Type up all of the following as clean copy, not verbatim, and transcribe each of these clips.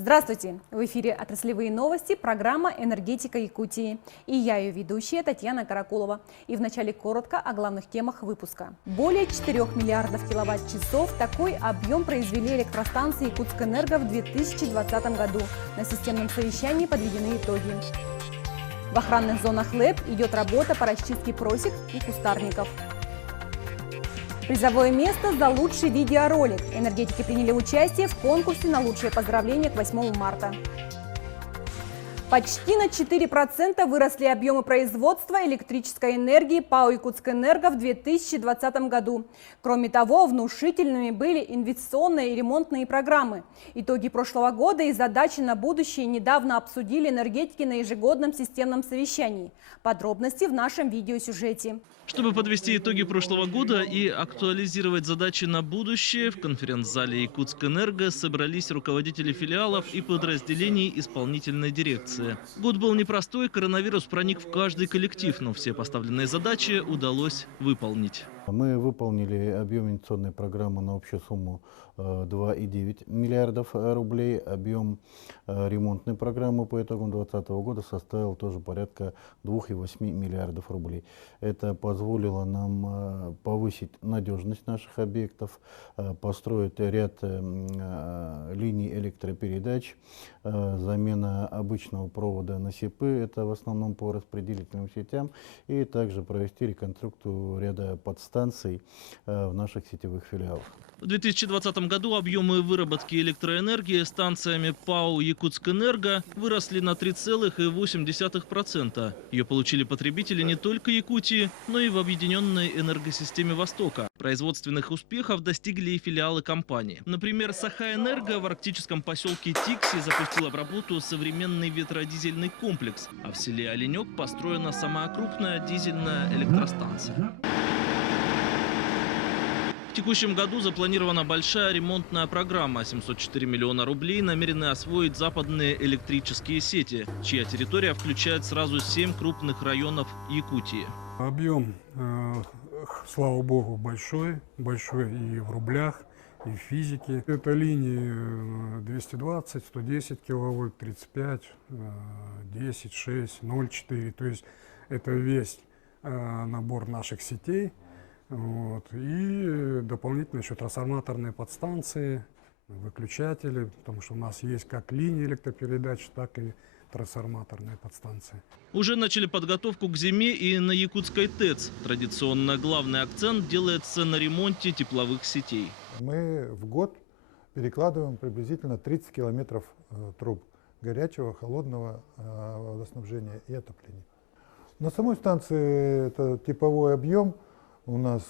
Здравствуйте! В эфире отраслевые новости, программа «Энергетика Якутии». И я ее ведущая Татьяна Каракулова. И вначале коротко о главных темах выпуска. Более 4 миллиардов киловатт-часов – такой объем произвели электростанции Якутскэнерго в 2020 году. На системном совещании подведены итоги. В охранных зонах ЛЭП идет работа по расчистке просек и кустарников. Призовое место за лучший видеоролик. Энергетики приняли участие в конкурсе на лучшее поздравление к 8 марта. Почти на 4% выросли объемы производства электрической энергии ПАО «Якутскэнерго» в 2020 году. Кроме того, внушительными были инвестиционные и ремонтные программы. Итоги прошлого года и задачи на будущее недавно обсудили энергетики на ежегодном системном совещании. Подробности в нашем видеосюжете. Чтобы подвести итоги прошлого года и актуализировать задачи на будущее, в конференц-зале Якутскэнерго собрались руководители филиалов и подразделений исполнительной дирекции. Год был непростой, коронавирус проник в каждый коллектив, но все поставленные задачи удалось выполнить. Мы выполнили объем инвестиционной программы на общую сумму 2,9 миллиардов рублей. Объем ремонтной программы по итогам 2020 года составил тоже порядка 2,8 миллиардов рублей. Это позволило нам повысить надежность наших объектов, построить ряд линий электропередач, замена обычного провода на СИПы, это в основном по распределительным сетям, и также провести реконструкцию ряда подстанций в наших сетевых филиалах. В 2020 году объемы выработки электроэнергии станциями ПАО «Якутскэнерго» выросли на 3,8%. Ее получили потребители не только Якутии, но и в объединенной энергосистеме Востока. Производственных успехов достигли и филиалы компании. Например, Саха-Энерго в арктическом поселке Тикси запустила в работу современный ветродизельный комплекс, а в селе Оленек построена самая крупная дизельная электростанция. В текущем году запланирована большая ремонтная программа. 704 миллиона рублей намерены освоить западные электрические сети, чья территория включает сразу 7 крупных районов Якутии. Объем, слава богу, большой и в рублях, и в физике. Это линии 220, 110 киловольт, 35, 10, 6, 0,4. То есть это весь набор наших сетей. Вот. И дополнительно еще трансформаторные подстанции, выключатели, потому что у нас есть как линии электропередач, так и трансформаторные подстанции. Уже начали подготовку к зиме и на Якутской ТЭЦ. Традиционно главный акцент делается на ремонте тепловых сетей. Мы в год перекладываем приблизительно 30 километров труб горячего, холодного водоснабжения и отопления. На самой станции это типовой объем. У нас,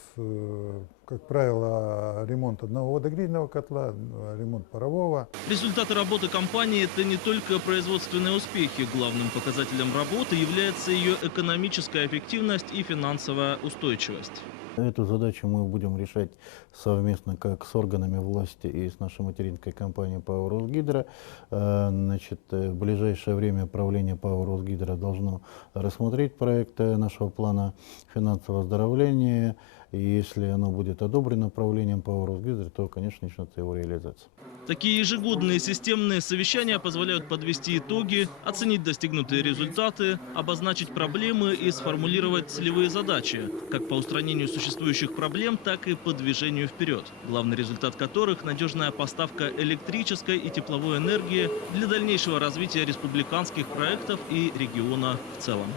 как правило, ремонт одного водогрейного котла, ремонт парового. Результаты работы компании – это не только производственные успехи. Главным показателем работы является ее экономическая эффективность и финансовая устойчивость. Эту задачу мы будем решать совместно как с органами власти и с нашей материнской компанией ПАО «Росгидро». Значит, в ближайшее время правление ПАО «Росгидро» должно рассмотреть проект нашего плана финансового оздоровления. И если оно будет одобрено правлением ПАО «Росгидро», то, конечно, начнется его реализация. Такие ежегодные системные совещания позволяют подвести итоги, оценить достигнутые результаты, обозначить проблемы и сформулировать целевые задачи, как по устранению существующих проблем, так и по движению вперед. Главный результат которых – надежная поставка электрической и тепловой энергии для дальнейшего развития республиканских проектов и региона в целом.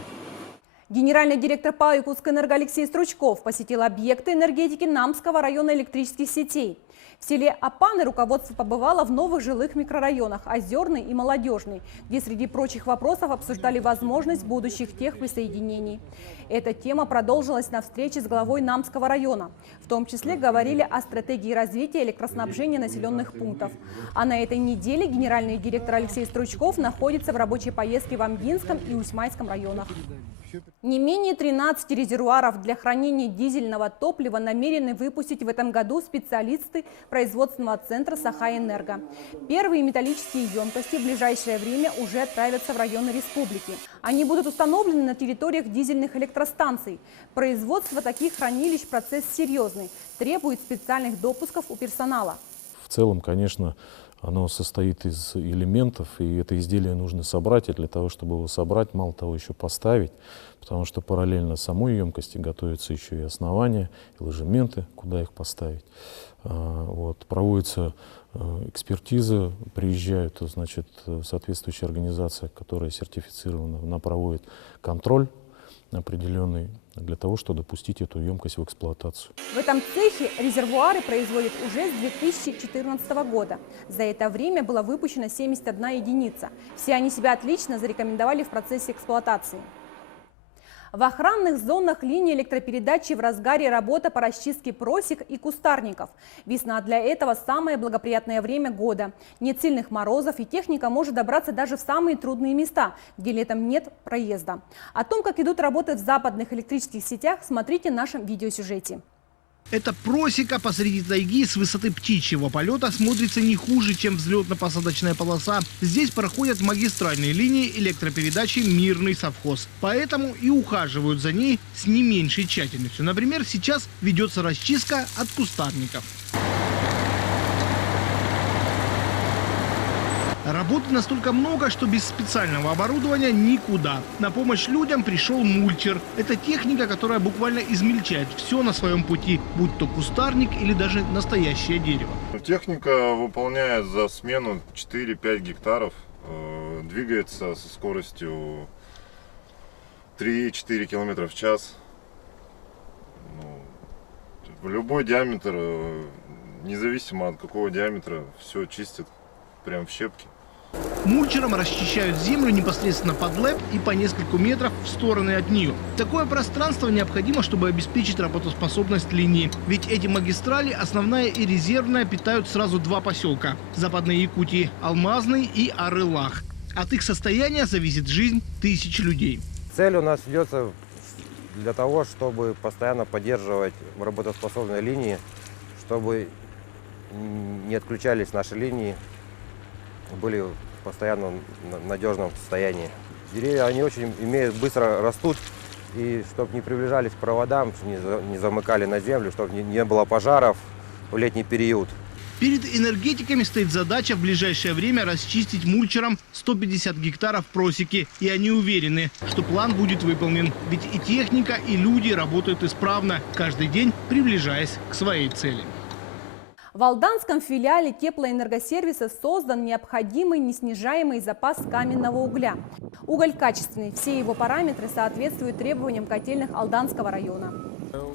Генеральный директор ПАО «Якутскэнерго» Алексей Стручков посетил объекты энергетики Намского района электрических сетей. В селе Апаны руководство побывало в новых жилых микрорайонах Озерный и Молодежный, где среди прочих вопросов обсуждали возможность будущих техприсоединений. Эта тема продолжилась на встрече с главой Намского района. В том числе говорили о стратегии развития электроснабжения населенных пунктов. А на этой неделе генеральный директор Алексей Стручков находится в рабочей поездке в Амгинском и Усьмайском районах. Не менее 13 резервуаров для хранения дизельного топлива намерены выпустить в этом году специалисты производственного центра Саха-Энерго. Первые металлические емкости в ближайшее время уже отправятся в районы республики. Они будут установлены на территориях дизельных электростанций. Производство таких хранилищ – процесс серьезный, требует специальных допусков у персонала. В целом, конечно, Оно состоит из элементов, и это изделие нужно собрать, и для того, чтобы его собрать, мало того, еще поставить, потому что параллельно самой емкости готовятся еще и основания, и ложементы, куда их поставить. Вот. Проводится экспертиза, приезжают, значит, соответствующая организация, которая сертифицирована, она проводит контроль определенный для того, чтобы допустить эту емкость в эксплуатацию. В этом цехе резервуары производят уже с 2014 года. За это время было выпущено 71 единица. Все они себя отлично зарекомендовали в процессе эксплуатации. В охранных зонах линии электропередачи в разгаре работа по расчистке просек и кустарников. Весна для этого самое благоприятное время года. Нет сильных морозов, и техника может добраться даже в самые трудные места, где летом нет проезда. О том, как идут работы в западных электрических сетях, смотрите в нашем видеосюжете. Эта просека посреди тайги с высоты птичьего полета смотрится не хуже, чем взлетно-посадочная полоса. Здесь проходят магистральные линии электропередачи «Мирный совхоз». Поэтому и ухаживают за ней с не меньшей тщательностью. Например, сейчас ведется расчистка от кустарников. Работы настолько много, что без специального оборудования никуда. На помощь людям пришел мульчер. Это техника, которая буквально измельчает все на своем пути, будь то кустарник или даже настоящее дерево. Техника выполняет за смену 4-5 гектаров, двигается со скоростью 3-4 км в час. В любой диаметр, независимо от какого диаметра, все чистит прям в щепки. Мульчером расчищают землю непосредственно под ЛЭП и по несколько метров в стороны от нее. Такое пространство необходимо, чтобы обеспечить работоспособность линии. Ведь эти магистрали, основная и резервная, питают сразу два поселка – Западной Якутии, Алмазный и Арылах. От их состояния зависит жизнь тысяч людей. Цель у нас ведется для того, чтобы постоянно поддерживать работоспособные линии, чтобы не отключались наши линии, были постоянно в надежном состоянии. Деревья, они очень быстро растут, и чтобы не приближались к проводам, не замыкали на землю, чтобы не было пожаров в летний период. Перед энергетиками стоит задача в ближайшее время расчистить мульчером 150 гектаров просеки. И они уверены, что план будет выполнен. Ведь и техника, и люди работают исправно, каждый день приближаясь к своей цели. В алданском филиале теплоэнергосервиса создан необходимый неснижаемый запас каменного угля. Уголь качественный, все его параметры соответствуют требованиям котельных Алданского района.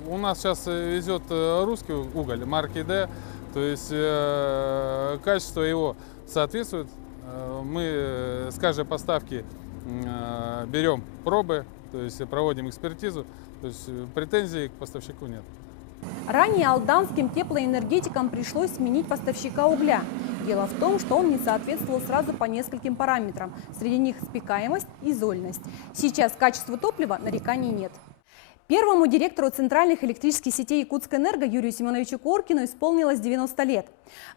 У нас сейчас везет русский уголь марки D, то есть качество его соответствует. Мы с каждой поставки берем пробы, то есть проводим экспертизу, то есть претензий к поставщику нет. Ранее алданским теплоэнергетикам пришлось сменить поставщика угля. Дело в том, что он не соответствовал сразу по нескольким параметрам. Среди них спекаемость и зольность. Сейчас качеству топлива нареканий нет. Первому директору центральных электрических сетей Якутскэнерго Юрию Семеновичу Коркину исполнилось 90 лет.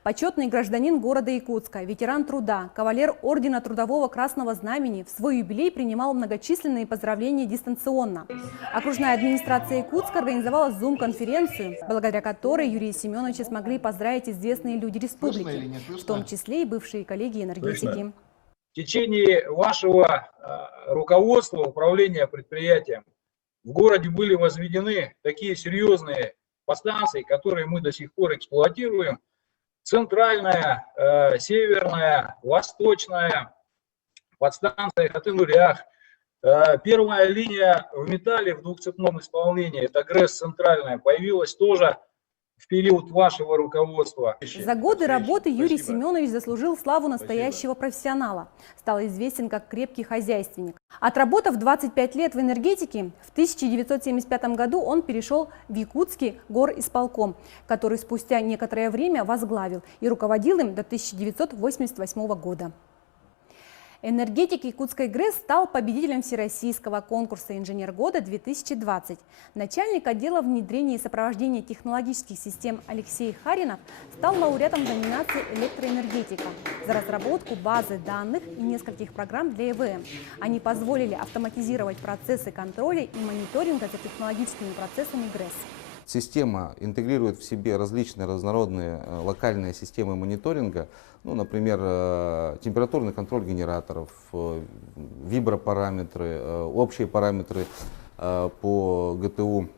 Почетный гражданин города Якутска, ветеран труда, кавалер ордена Трудового Красного Знамени в свой юбилей принимал многочисленные поздравления дистанционно. Окружная администрация Якутска организовала Zoom-конференцию, благодаря которой Юрия Семеновича смогли поздравить известные люди республики, в том числе и бывшие коллеги-энергетики. В течение вашего руководства, управления предприятием, в городе были возведены такие серьезные подстанции, которые мы до сих пор эксплуатируем. Центральная, северная, восточная, подстанция Хатынурях. Первая линия в металле в двухцепном исполнении, это ГРЭС центральная, появилась тоже в период вашего руководства. За годы работы Юрий Семенович заслужил славу настоящего профессионала. Стал известен как крепкий хозяйственник. Отработав 25 лет в энергетике, в 1975 году он перешел в Якутский горисполком, который спустя некоторое время возглавил и руководил им до 1988 года. Энергетик Якутской ГРЭС стал победителем Всероссийского конкурса «Инженер года-2020». Начальник отдела внедрения и сопровождения технологических систем Алексей Харинов стал лауреатом номинации «Электроэнергетика» за разработку базы данных и нескольких программ для ЭВМ. Они позволили автоматизировать процессы контроля и мониторинга за технологическими процессами ГРЭС. Система интегрирует в себе различные разнородные локальные системы мониторинга, ну, например, температурный контроль генераторов, вибропараметры, общие параметры по ГТУ,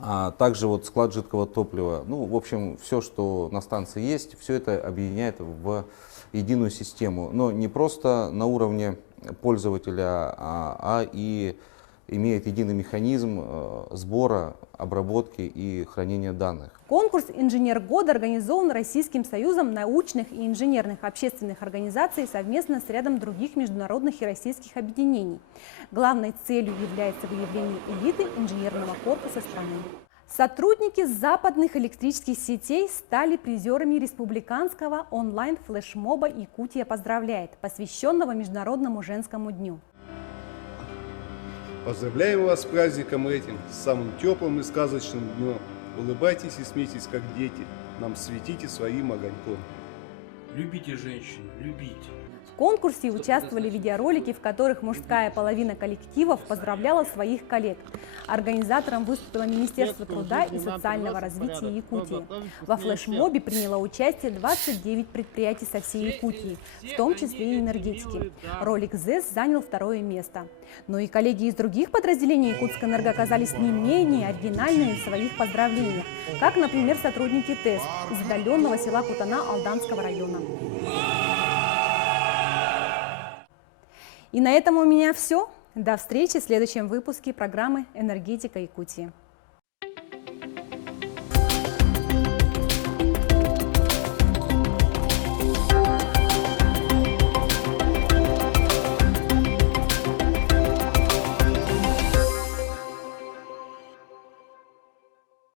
а также вот склад жидкого топлива. Ну, в общем, все, что на станции есть, все это объединяет в единую систему. Но не просто на уровне пользователя, а и имеет единый механизм сбора, обработки и хранения данных. Конкурс «Инженер года» организован Российским союзом научных и инженерных общественных организаций совместно с рядом других международных и российских объединений. Главной целью является выявление элиты инженерного корпуса страны. Сотрудники западных электрических сетей стали призерами республиканского онлайн-флешмоба «Якутия поздравляет», посвященного Международному женскому дню. Поздравляем вас с праздником этим, с самым теплым и сказочным днем. Улыбайтесь и смейтесь, как дети. Нам светите своим огоньком. Любите женщин, любите. В конкурсе участвовали видеоролики, в которых мужская половина коллективов поздравляла своих коллег. Организатором выступило Министерство труда и социального развития Якутии. Во флешмобе приняло участие 29 предприятий со всей Якутии, в том числе и энергетики. Ролик ЗЭС занял 2-е место. Но и коллеги из других подразделений Якутскэнерго оказались не менее оригинальными в своих поздравлениях, как, например, сотрудники ТЭС из отдаленного села Кутана Алданского района. И на этом у меня все. До встречи в следующем выпуске программы «Энергетика Якутии».